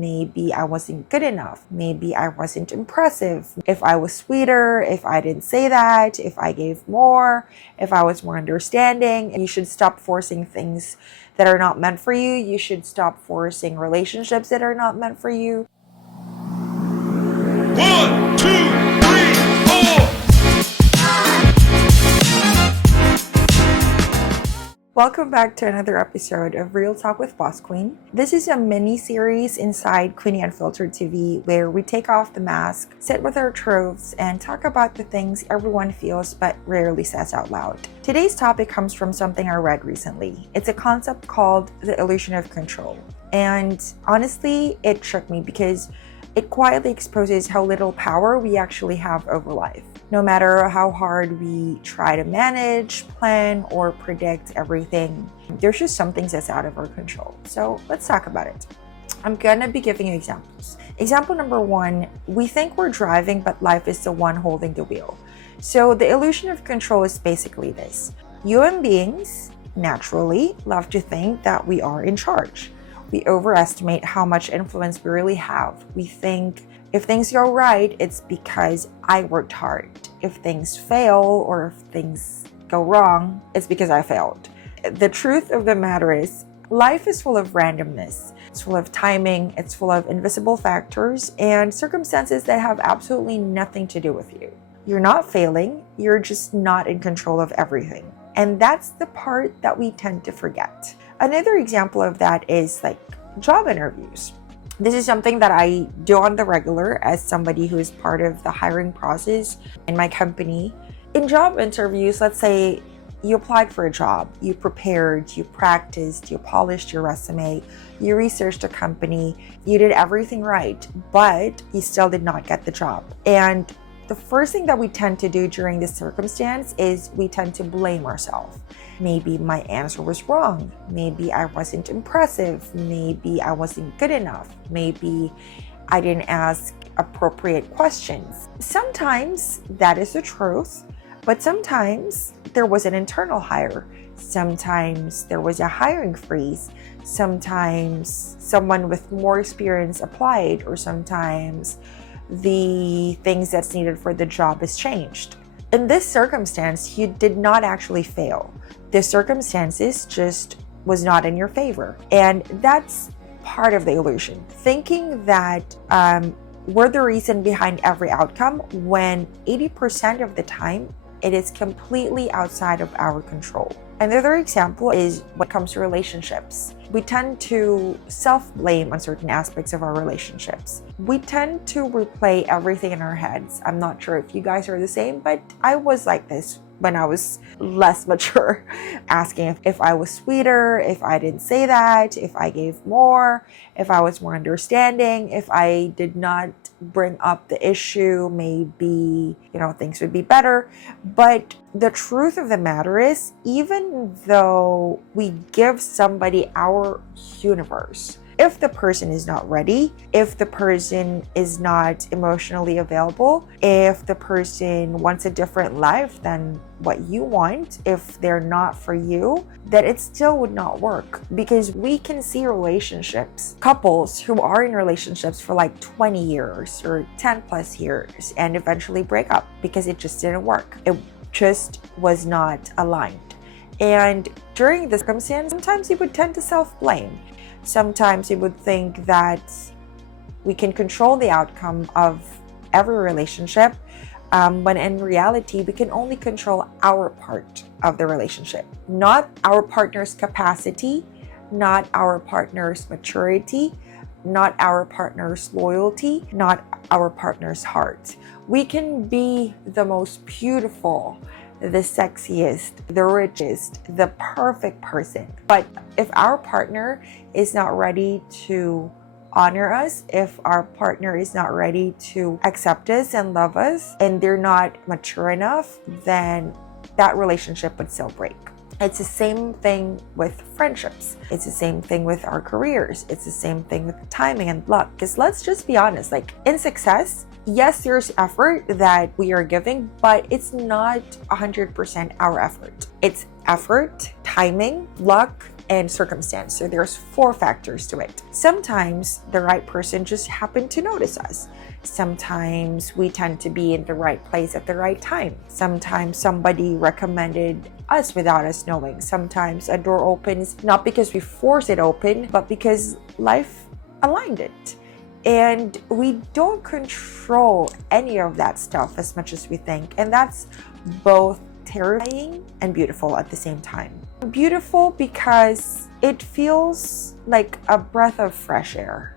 Maybe I wasn't good enough. Maybe I wasn't impressive. If I was sweeter, if I didn't say that, if I gave more, if I was more understanding. You should stop forcing things that are not meant for you. You should stop forcing relationships that are not meant for you. 1, 2, 3, 4. Welcome back to another episode of Real Talk with Boss Queen. This is a mini-series inside Queenie Unfiltered TV where we take off the mask, sit with our truths, and talk about the things everyone feels but rarely says out loud. Today's topic comes from something I read recently. It's a concept called the illusion of control. And honestly, it shook me because it quietly exposes how little power we actually have over life. No matter how hard we try to manage, plan, or predict everything, there's just some things that's out of our control. So let's talk about it. I'm gonna be giving you examples. Example number 1, we think we're driving, but life is the one holding the wheel. So the illusion of control is basically this. Human beings naturally love to think that we are in charge. We overestimate how much influence we really have. We think if things go right, it's because I worked hard. If things fail or if things go wrong, it's because I failed. The truth of the matter is, life is full of randomness. It's full of timing. It's full of invisible factors and circumstances that have absolutely nothing to do with you. You're not failing. You're just not in control of everything. And that's the part that we tend to forget. Another example of that is like job interviews. This is something that I do on the regular as somebody who is part of the hiring process in my company. In job interviews, let's say you applied for a job, you prepared, you practiced, you polished your resume, you researched a company, you did everything right, but you still did not get the job. And the first thing that we tend to do during this circumstance is we tend to blame ourselves. Maybe my answer was wrong. Maybe I wasn't impressive. Maybe I wasn't good enough. Maybe I didn't ask appropriate questions. Sometimes that is the truth, but sometimes there was an internal hire. Sometimes there was a hiring freeze. Sometimes someone with more experience applied, or sometimes the things that's needed for the job is changed. In this circumstance, you did not actually fail. The circumstances just was not in your favor. And that's part of the illusion. Thinking that we're the reason behind every outcome when 80% of the time, it is completely outside of our control. Another example is when it comes to relationships. We tend to self-blame on certain aspects of our relationships. We tend to replay everything in our heads. I'm not sure if you guys are the same, but I was like this when I was less mature, asking if I was sweeter, if I didn't say that, if I gave more, if I was more understanding, if I did not bring up the issue, maybe, things would be better. But the truth of the matter is, even though we give somebody our universe, if the person is not ready, if the person is not emotionally available, if the person wants a different life than what you want, if they're not for you, that it still would not work. Because we can see relationships, couples who are in relationships for like 20 years or 10 plus years and eventually break up because it just didn't work. It just was not aligned. And during the circumstance, sometimes you would tend to self-blame. Sometimes you would think that we can control the outcome of every relationship, when in reality, we can only control our part of the relationship, not our partner's capacity, not our partner's maturity, not our partner's loyalty, not our partner's heart. We can be the most beautiful, the sexiest, the richest, the perfect person. But if our partner is not ready to honor us, if our partner is not ready to accept us and love us, and they're not mature enough, then that relationship would still break. It's the same thing with friendships. It's the same thing with our careers. It's the same thing with timing and luck. Because let's just be honest, like in success, yes, there's effort that we are giving, but it's not 100% our effort. It's effort, timing, luck, and circumstance. So there's 4 factors to it. Sometimes the right person just happened to notice us. Sometimes we tend to be in the right place at the right time. Sometimes somebody recommended us without us knowing. Sometimes a door opens not because we force it open, but because life aligned it. And we don't control any of that stuff as much as we think. And that's both terrifying and beautiful at the same time. Beautiful because it feels like a breath of fresh air,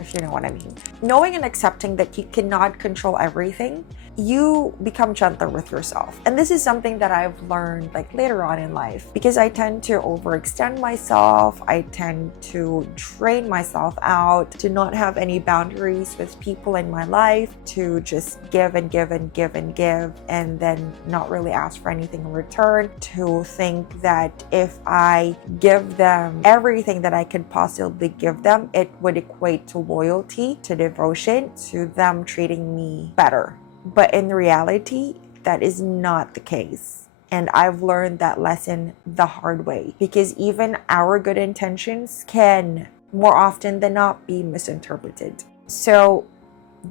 if you know what I mean. Knowing and accepting that you cannot control everything, you become gentler with yourself. And this is something that I've learned later on in life, because I tend to overextend myself. I tend to drain myself out, to not have any boundaries with people in my life, to just give and give and give and give, and then not really ask for anything in return, to think that if I give them everything that I could possibly give them, it would equate to loyalty, to devotion, to them treating me better. But in reality, that is not the case. And I've learned that lesson the hard way, because even our good intentions can more often than not be misinterpreted. So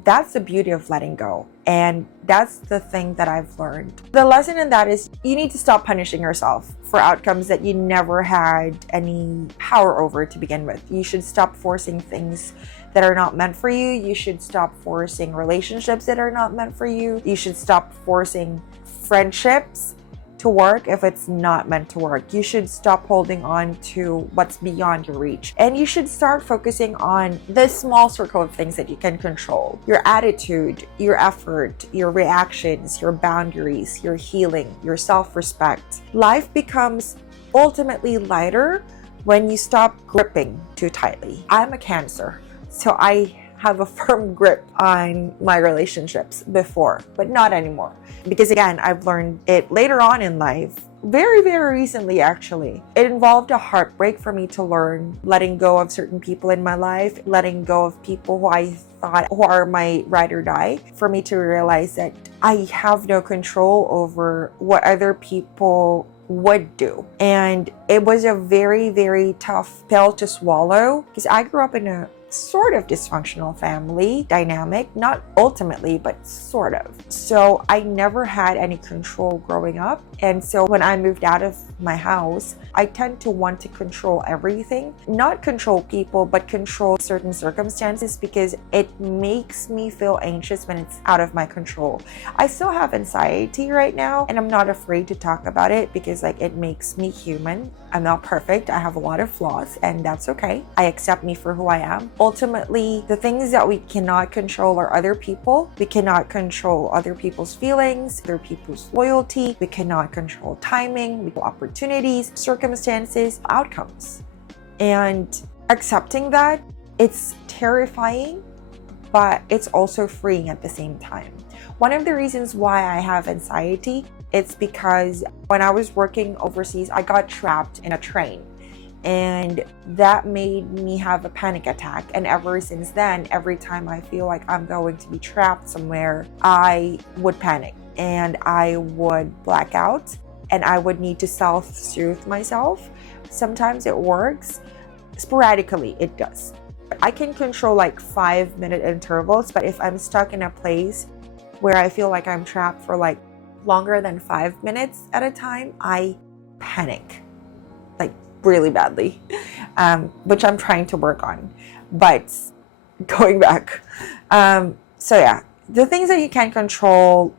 that's the beauty of letting go. And that's the thing that I've learned. The lesson in that is you need to stop punishing yourself for outcomes that you never had any power over to begin with. You should stop forcing things that are not meant for you. You should stop forcing relationships that are not meant for you. You should stop forcing friendships to work if it's not meant to work. You should stop holding on to what's beyond your reach. And you should start focusing on the small circle of things that you can control. Your attitude, your effort, your reactions, your boundaries, your healing, your self-respect. Life becomes ultimately lighter when you stop gripping too tightly. I'm a Cancer, so I have a firm grip on my relationships before, but not anymore. Because again, I've learned it later on in life, very, very recently actually. It involved a heartbreak for me to learn letting go of certain people in my life, letting go of people who I thought who are my ride or die, for me to realize that I have no control over what other people would do. And it was a very, very tough pill to swallow, because I grew up in a sort of dysfunctional family dynamic, not ultimately, but sort of. So I never had any control growing up. And so when I moved out of my house, I tend to want to control everything, not control people, but control certain circumstances, because it makes me feel anxious when it's out of my control. I still have anxiety right now, and I'm not afraid to talk about it because it makes me human. I'm not perfect. I have a lot of flaws, and that's okay. I accept me for who I am. Ultimately, the things that we cannot control are other people. We cannot control other people's feelings, other people's loyalty. We cannot control timing, opportunities, circumstances, outcomes. And accepting that, it's terrifying, but it's also freeing at the same time. One of the reasons why I have anxiety, it's because when I was working overseas, I got trapped in a train. And that made me have a panic attack. And ever since then, every time I feel like I'm going to be trapped somewhere, I would panic and I would black out and I would need to self-soothe myself. Sometimes it works. Sporadically, it does. I can control 5-minute intervals, but if I'm stuck in a place where I feel like I'm trapped for longer than 5 minutes at a time, I panic really badly, which I'm trying to work on. But going back, so yeah, the things that you can control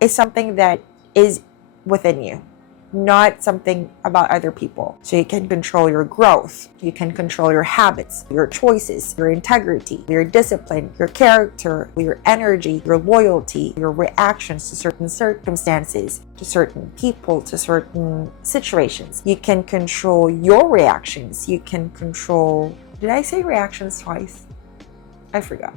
is something that is within you, not something about other people. So you can control your growth, you can control your habits, your choices, your integrity, your discipline, your character, your energy, your loyalty, your reactions to certain circumstances, to certain people, to certain situations. You can control your reactions. You can control, did I say reactions twice? I forgot.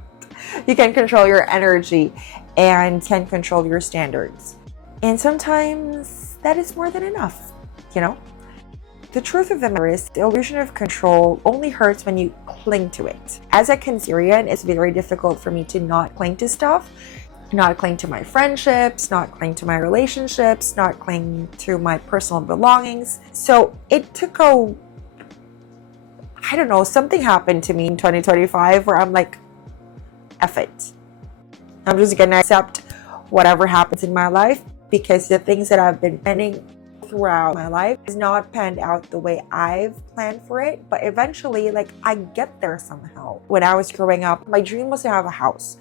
You can control your energy and can control your standards. And sometimes that is more than enough, The truth of the matter is, the illusion of control only hurts when you cling to it. As a Cancerian, it's very difficult for me to not cling to stuff, not cling to my friendships, not cling to my relationships, not cling to my personal belongings. So it took a I don't know, something happened to me in 2025 where I'm like, F it. I'm just gonna accept whatever happens in my life, because the things that I've been planning throughout my life is not panned out the way I've planned for it. But eventually, like, I get there somehow. When I was growing up, my dream was to have a house.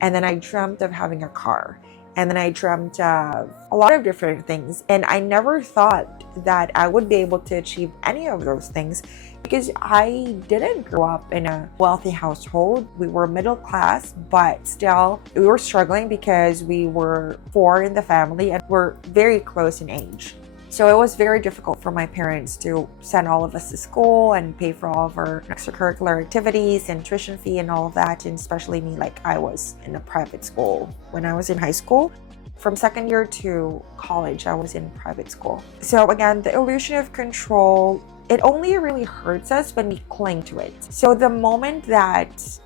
And then I dreamt of having a car. And then I dreamt of a lot of different things. And I never thought that I would be able to achieve any of those things, because I didn't grow up in a wealthy household. We were middle class, but still we were struggling because we were four in the family and we're very close in age. So it was very difficult for my parents to send all of us to school and pay for all of our extracurricular activities and tuition fee and all of that. And especially me, like, I was in a private school when I was in high school. From second year to college, I was in private school. So again, the illusion of control, it only really hurts us when we cling to it. So the moment that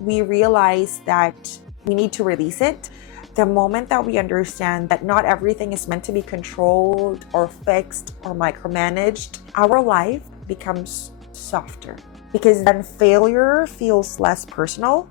we realize that we need to release it, the moment that we understand that not everything is meant to be controlled or fixed or micromanaged, our life becomes softer, because then failure feels less personal.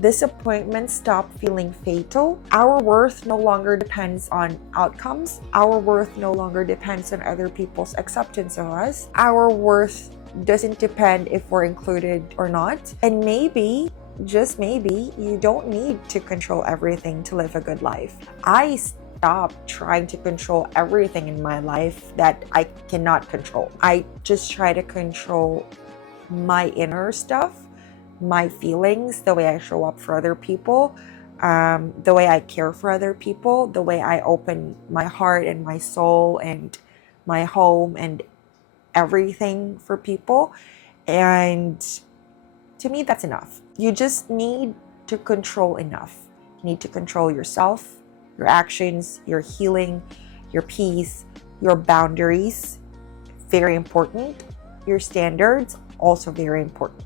Disappointment stop feeling fatal. Our worth no longer depends on outcomes. Our worth no longer depends on other people's acceptance of us. Our worth doesn't depend if we're included or not. And maybe, just maybe, you don't need to control everything to live a good life. I stopped trying to control everything in my life that I cannot control. I just try to control my inner stuff, my feelings, the way I show up for other people, the way I care for other people, the way I open my heart and my soul and my home and everything for people. And to me, that's enough. You just need to control enough. You need to control yourself, your actions, your healing, your peace, your boundaries, very important. Your standards, also very important.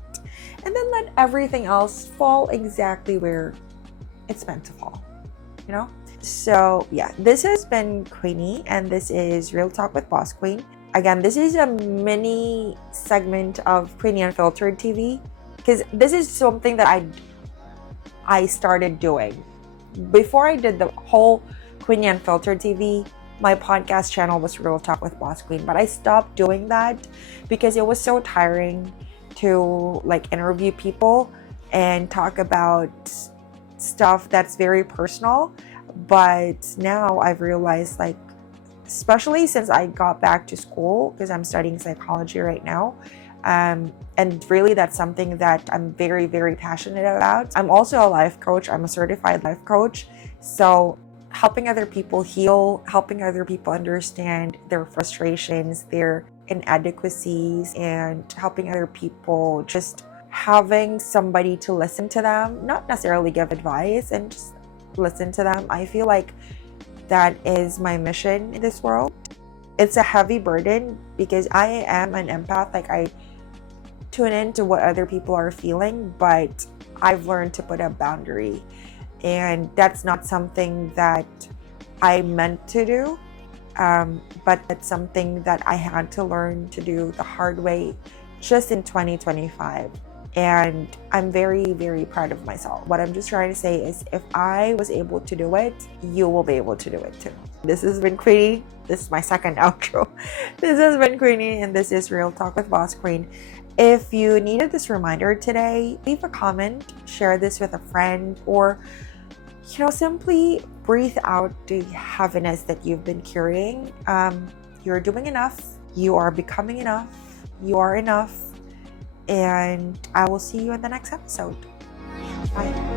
And then let everything else fall exactly where it's meant to fall, you know? So yeah, this has been Queenie, and this is Real Talk with Boss Queen. Again, this is a mini segment of Queenie Unfiltered TV, because this is something that I started doing. Before I did the whole Queenie Unfiltered TV, my podcast channel was Real Talk with Boss Queen, but I stopped doing that because it was so tiring to like interview people and talk about stuff that's very personal. But now I've realized, like, especially since I got back to school, because I'm studying psychology right now, and really that's something that I'm very, very passionate about. I'm also a life coach. I'm a certified life coach. So helping other people heal, helping other people understand their frustrations, their inadequacies, and helping other people, just having somebody to listen to them, not necessarily give advice, and just listen to them. I feel like that is my mission in this world. It's a heavy burden because I am an empath. Like, I tune into what other people are feeling, but I've learned to put a boundary, and that's not something that I meant to do. But it's something that I had to learn to do the hard way just in 2025. And I'm very, very proud of myself. What I'm just trying to say is, if I was able to do it, you will be able to do it too. This has been Queenie. This is my second outro. This has been Queenie, and this is Real Talk with Boss Queen. If you needed this reminder today, leave a comment, share this with a friend, or simply breathe out the heaviness that you've been carrying. You're doing enough. You are becoming enough. You are enough. And I will see you in the next episode. Bye.